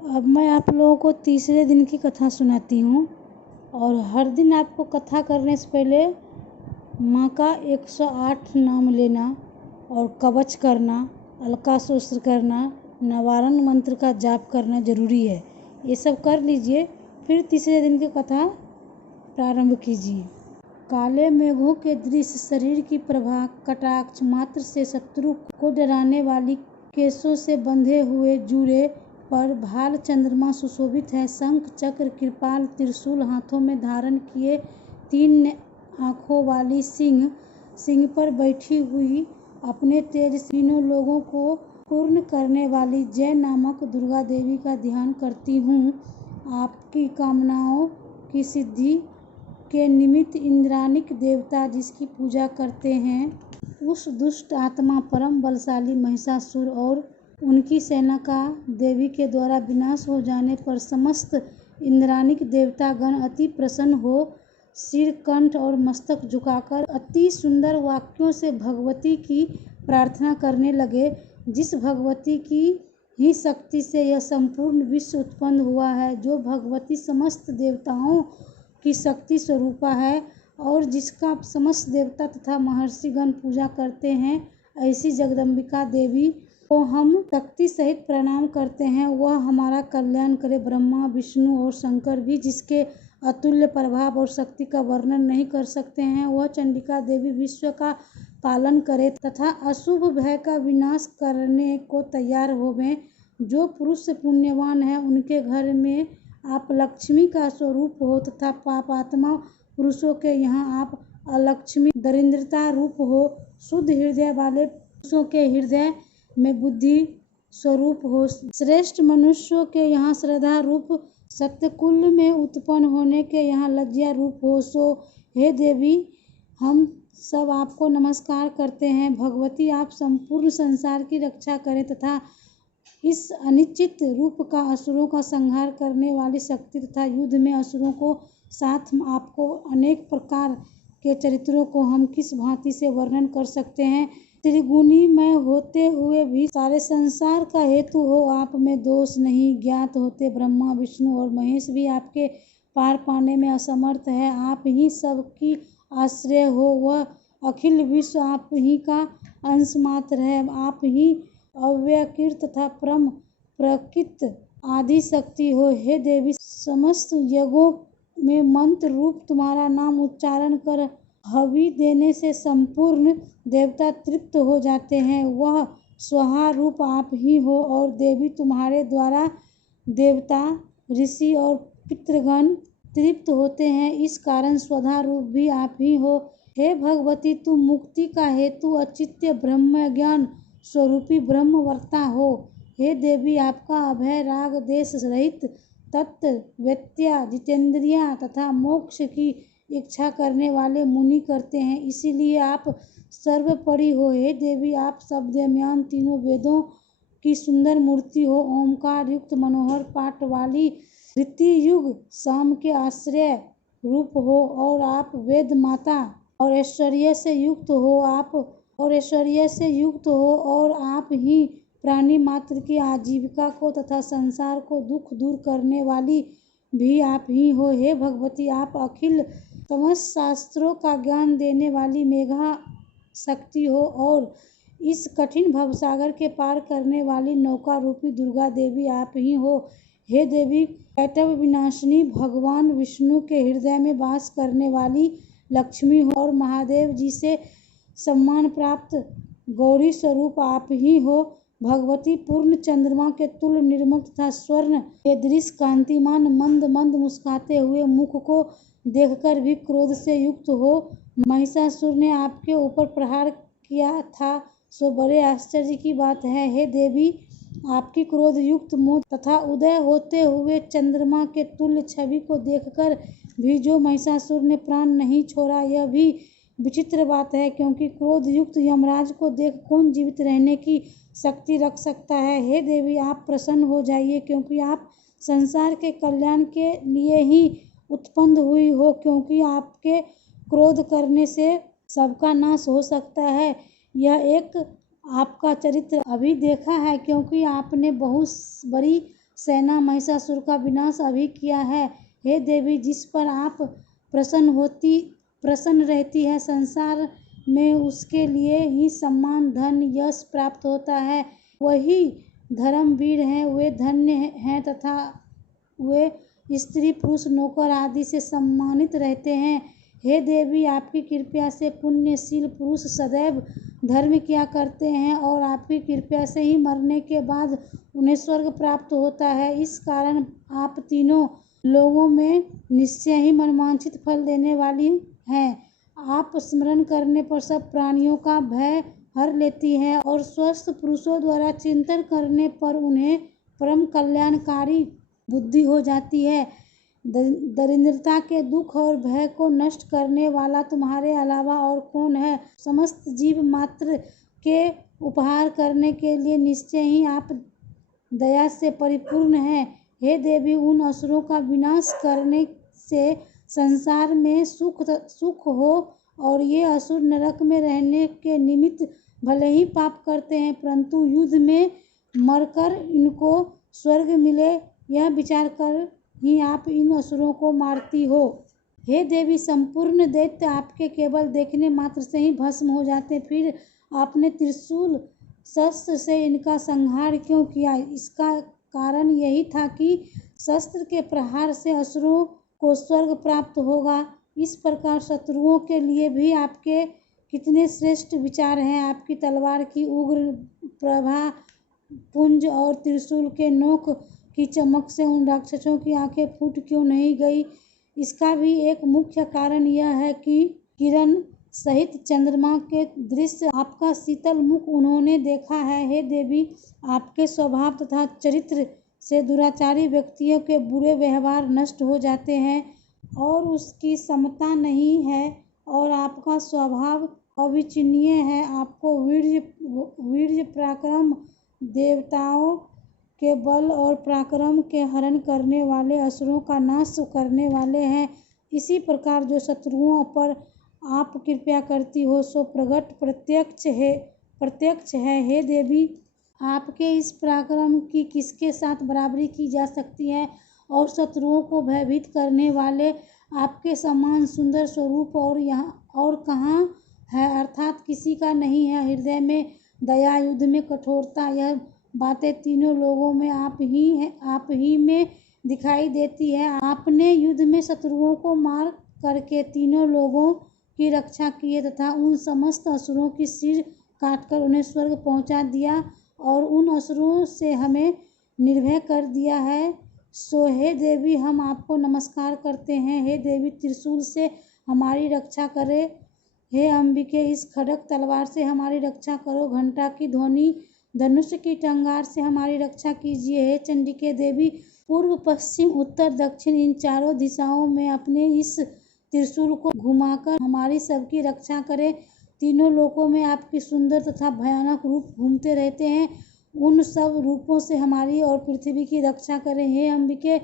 अब मैं आप लोगों को तीसरे दिन की कथा सुनाती हूँ। और हर दिन आपको कथा करने से पहले माँ का 108 नाम लेना और कवच करना, अलका शस्त्र करना, नवारण मंत्र का जाप करना जरूरी है। ये सब कर लीजिए, फिर तीसरे दिन की कथा प्रारंभ कीजिए। काले मेघों के दृश्य, शरीर की प्रभा, कटाक्ष मात्र से शत्रु को डराने वाली केशों से बंधे हुए जूड़े पर भाल चंद्रमा सुशोभित है। शंख चक्र कृपाल त्रिशूल हाथों में धारण किए, 3 आंखों वाली सिंह पर बैठी हुई, अपने तेज से तीनों लोगों को पूर्ण करने वाली जय नामक दुर्गा देवी का ध्यान करती हूँ। आपकी कामनाओं की सिद्धि के निमित्त इंद्रानिक देवता जिसकी पूजा करते हैं, उस दुष्ट आत्मा परम बलशाली महिषासुर और उनकी सेना का देवी के द्वारा विनाश हो जाने पर समस्त इंद्रानिक देवतागण अति प्रसन्न हो सिर, कंठ और मस्तक झुकाकर अति सुंदर वाक्यों से भगवती की प्रार्थना करने लगे। जिस भगवती की ही शक्ति से यह संपूर्ण विश्व उत्पन्न हुआ है, जो भगवती समस्त देवताओं की शक्ति स्वरूपा है और जिसका समस्त देवता तथा महर्षिगण पूजा करते हैं, ऐसी जगदम्बिका देवी को हम शक्ति सहित प्रणाम करते हैं। वह हमारा कल्याण करे। ब्रह्मा, विष्णु और शंकर भी जिसके अतुल्य प्रभाव और शक्ति का वर्णन नहीं कर सकते हैं, वह चंडिका देवी विश्व का पालन करे तथा अशुभ भय का विनाश करने को तैयार होवें। जो पुरुष पुण्यवान है, उनके घर में आप लक्ष्मी का स्वरूप हो तथा पापात्मा पुरुषों के यहाँ आप अलक्ष्मी दरिद्रता रूप हो। शुद्ध हृदय वाले पुरुषों के हृदय में बुद्धि स्वरूप हो। श्रेष्ठ मनुष्यों के यहाँ श्रद्धा रूप, सत्यकुल में उत्पन्न होने के यहाँ लज्जा रूप हो। सो हे देवी, हम सब आपको नमस्कार करते हैं। भगवती, आप संपूर्ण संसार की रक्षा करें तथा इस अनिश्चित रूप का असुरों का संहार करने वाली शक्ति तथा युद्ध में असुरों को साथ आपको अनेक प्रकार के चरित्रों को हम किस भांति से वर्णन कर सकते हैं। त्रिगुणी में होते हुए भी सारे संसार का हेतु हो, आप में दोष नहीं ज्ञात होते। ब्रह्मा, विष्णु और महेश भी आपके पार पाने में असमर्थ है। आप ही सबकी आश्रय हो। वह अखिल विश्व आप ही का अंश मात्र है। आप ही अव्यकृत तथा परम प्रकृत आदि शक्ति हो। हे देवी, समस्त यज्ञों में मंत्र रूप तुम्हारा नाम उच्चारण कर हवि देने से संपूर्ण देवता तृप्त हो जाते हैं। वह स्वाहा रूप आप ही हो और देवी, तुम्हारे द्वारा देवता, ऋषि और पितृगण तृप्त होते हैं। इस कारण स्वधा रूप भी आप ही हो। हे भगवती, तुम मुक्ति का हेतु अचित्य ब्रह्म ज्ञान स्वरूपी ब्रह्मवर्ता हो। हे देवी, आपका अभय राग देश रहित तत्व वेत्या, जितेंद्रिया तथा मोक्ष की इच्छा करने वाले मुनि करते हैं, इसीलिए आप सर्वपरि हो। हे देवी, आप शब्दमयान तीनों वेदों की सुंदर मूर्ति हो। ओंकार युक्त मनोहर पाठ वाली ऋति युग शाम के आश्रय रूप हो और आप वेद माता और ऐश्वर्य से युक्त हो और आप ही प्राणी मात्र की आजीविका को तथा संसार को दुख दूर करने वाली भी आप ही हो। हे भगवती, आप अखिल समस्त शास्त्रों का ज्ञान देने वाली मेघा शक्ति हो और इस कठिन भवसागर के पार करने वाली नौका रूपी दुर्गा देवी आप ही हो। हे देवी, कैटभ विनाशिनी, भगवान विष्णु के हृदय में वास करने वाली लक्ष्मी हो और महादेव जी से सम्मान प्राप्त गौरी स्वरूप आप ही हो। भगवती, पूर्ण चंद्रमा के तुल्य निर्मल तथा स्वर्ण के दृश्य कांतिमान मंद मंद मुस्कुराते हुए मुख को देखकर भी क्रोध से युक्त हो महिषासुर ने आपके ऊपर प्रहार किया था, सो बड़े आश्चर्य की बात है। हे देवी, आपकी क्रोध युक्त मुख तथा उदय होते हुए चंद्रमा के तुल्य छवि को देखकर भी जो महिषासुर ने प्राण नहीं छोड़ा, यह भी विचित्र बात है, क्योंकि क्रोध युक्त यमराज को देख कौन जीवित रहने की शक्ति रख सकता है। हे देवी, आप प्रसन्न हो जाइए, क्योंकि आप संसार के कल्याण के लिए ही उत्पन्न हुई हो, क्योंकि आपके क्रोध करने से सबका नाश हो सकता है। यह एक आपका चरित्र अभी देखा है, क्योंकि आपने बहुत बड़ी सेना महिषासुर का विनाश अभी किया है। हे देवी, जिस पर आप प्रसन्न रहती है, संसार में उसके लिए ही सम्मान, धन, यश प्राप्त होता है। वही धर्मवीर हैं, वे धन्य हैं तथा वे स्त्री, पुरुष, नौकर आदि से सम्मानित रहते हैं। हे देवी, आपकी कृपा से पुण्यशील पुरुष सदैव धर्म किया करते हैं और आपकी कृपा से ही मरने के बाद उन्हें स्वर्ग प्राप्त होता है। इस कारण आप तीनों लोगों में निश्चय ही मनवांछित फल देने वाली हैं। आप स्मरण करने पर सब प्राणियों का भय हर लेती हैं और स्वस्थ पुरुषों द्वारा चिंतन करने पर उन्हें परम कल्याणकारी बुद्धि हो जाती है। दरिद्रता के दुख और भय को नष्ट करने वाला तुम्हारे अलावा और कौन है? समस्त जीव मात्र के उपहार करने के लिए निश्चय ही आप दया से परिपूर्ण हैं। हे देवी, उन असुरों का विनाश करने से संसार में सुख हो और ये असुर नरक में रहने के निमित्त भले ही पाप करते हैं, परंतु युद्ध में मरकर इनको स्वर्ग मिले, यह विचार कर ही आप इन असुरों को मारती हो। हे देवी, संपूर्ण दैत्य आपके केवल देखने मात्र से ही भस्म हो जाते, फिर आपने त्रिशूल शस्त्र से इनका संहार क्यों किया? इसका कारण यही था कि शस्त्र के प्रहार से असुरों को स्वर्ग प्राप्त होगा। इस प्रकार शत्रुओं के लिए भी आपके कितने श्रेष्ठ विचार हैं। आपकी तलवार की उग्र प्रभा, पुंज और त्रिशूल के नोक की चमक से उन राक्षसों की आंखें फूट क्यों नहीं गई? इसका भी एक मुख्य कारण यह है कि किरण सहित चंद्रमा के दृश्य आपका शीतल मुख उन्होंने देखा है। हे देवी, आपके स्वभाव तथा चरित्र से दुराचारी व्यक्तियों के बुरे व्यवहार नष्ट हो जाते हैं और उसकी समता नहीं है और आपका स्वभाव अविचलनीय है। आपको वीर्य पराक्रम, देवताओं के बल और पराक्रम के हरण करने वाले, असुरों का नाश करने वाले हैं। इसी प्रकार जो शत्रुओं पर आप कृपा करती हो सो प्रत्यक्ष है। हे देवी, आपके इस पराक्रम की किसके साथ बराबरी की जा सकती है और शत्रुओं को भयभीत करने वाले आपके समान सुंदर स्वरूप और कहाँ है, अर्थात किसी का नहीं है। हृदय में दया, युद्ध में कठोरता, यह बातें तीनों लोगों में आप ही में दिखाई देती है। आपने युद्ध में शत्रुओं को मार करके तीनों लोगों की रक्षा की तथा उन समस्त असुरों की सिर काटकर उन्हें स्वर्ग पहुंचा दिया और उन असुरों से हमें निर्भय कर दिया है। सो हे देवी, हम आपको नमस्कार करते हैं। हे देवी, त्रिशूल से हमारी रक्षा करे। हे अंबिके, इस खड्ग तलवार से हमारी रक्षा करो। घंटा की ध्वनि, धनुष की टंगार से हमारी रक्षा कीजिए। हे चंडिके देवी, पूर्व, पश्चिम, उत्तर, दक्षिण इन चारों दिशाओं में अपने इस त्रिशूल को घुमाकर हमारी सबकी रक्षा करें। तीनों लोकों में आपके सुंदर तथा भयानक रूप घूमते रहते हैं, उन सब रूपों से हमारी और पृथ्वी की रक्षा करें। हे अंबिके,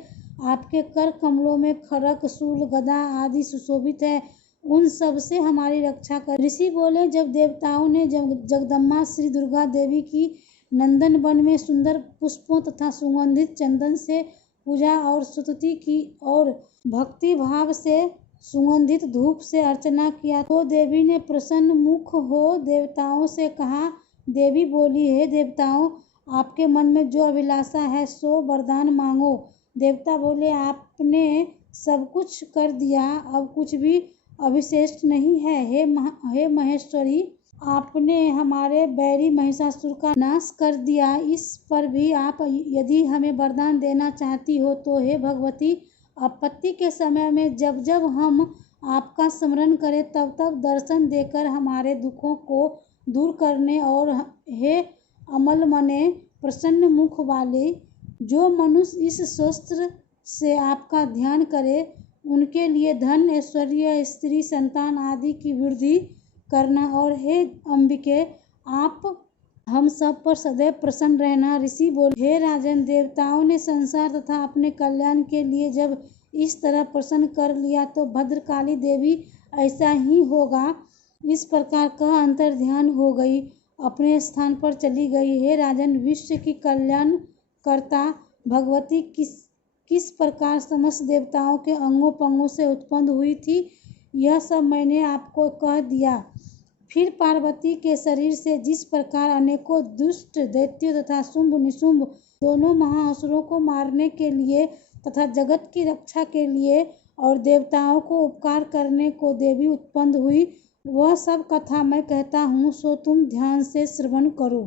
आपके कर कमलों में खड्ग, शूल, गदा आदि सुशोभित है, उन सब से हमारी रक्षा कर। ऋषि बोले, जब देवताओं ने जगदम्बा श्री दुर्गा देवी की नंदन वन में सुंदर पुष्पों तथा सुगंधित चंदन से पूजा और स्तुति की और भक्ति भाव से सुगंधित धूप से अर्चना किया, तो देवी ने प्रसन्न मुख हो देवताओं से कहा। देवी बोली, हे देवताओं, आपके मन में जो अभिलाषा है सो वरदान मांगो। देवता बोले, आपने सब कुछ कर दिया, अब कुछ भी अविशेष नहीं है। हे महेश्वरी, आपने हमारे बैरी महिषासुर का नाश कर दिया। इस पर भी आप यदि हमें वरदान देना चाहती हो तो हे भगवती, आपत्ति के समय में जब जब हम आपका स्मरण करें तब तब दर्शन देकर हमारे दुखों को दूर करने, और हे अमल मने प्रसन्न मुख वाले, जो मनुष्य इस शस्त्र से आपका ध्यान करे उनके लिए धन, ऐश्वर्य, स्त्री, संतान आदि की वृद्धि करना। और हे अंबिके, आप हम सब पर सदैव प्रसन्न रहना। ऋषि बोले, हे राजन, देवताओं ने संसार तथा अपने कल्याण के लिए जब इस तरह प्रसन्न कर लिया तो भद्रकाली देवी ऐसा ही होगा। इस प्रकार कह अंतर ध्यान हो गई, अपने स्थान पर चली गई। हे राजन, विश्व की कल्याण करता भगवती किस प्रकार समस्त देवताओं के अंगों पंगों से उत्पन्न हुई थी, यह सब मैंने आपको कह दिया। फिर पार्वती के शरीर से जिस प्रकार अनेकों दुष्ट दैत्यों तथा शुंभ निशुंभ दोनों महाअसुरों को मारने के लिए तथा जगत की रक्षा के लिए और देवताओं को उपकार करने को देवी उत्पन्न हुई, वह सब कथा मैं कहता हूँ, सो तुम ध्यान से श्रवण करो।